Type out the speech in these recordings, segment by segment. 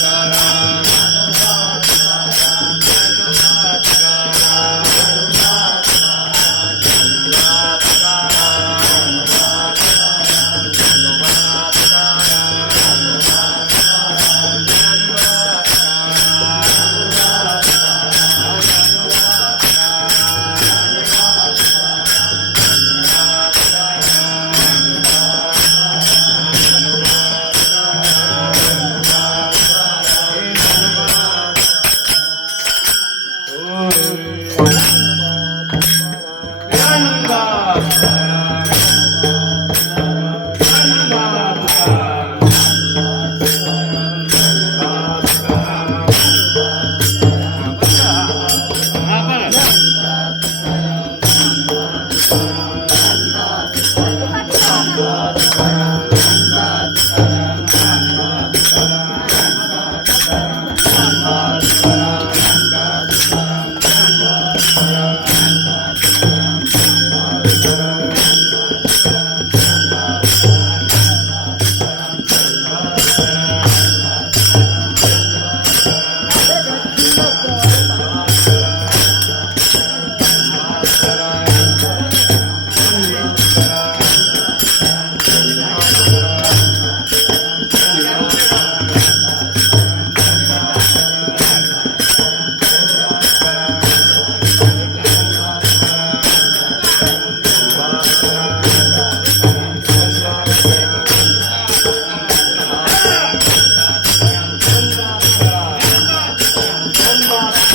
Sara.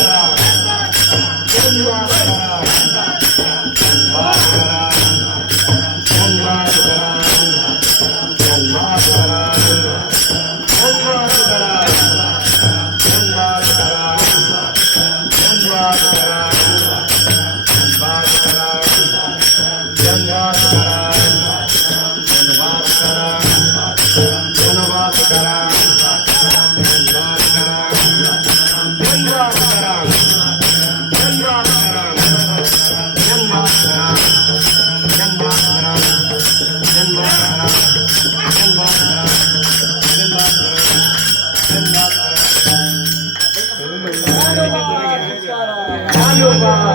Thank you. Hello, Mom.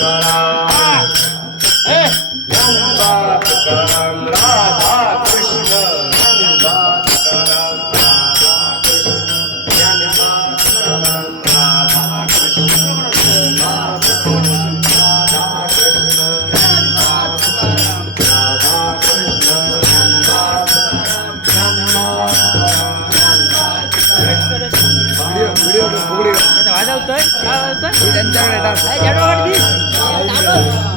धनबा करम राधा कृष्ण धनबा कर આડવતો આડવતો જડો હડદી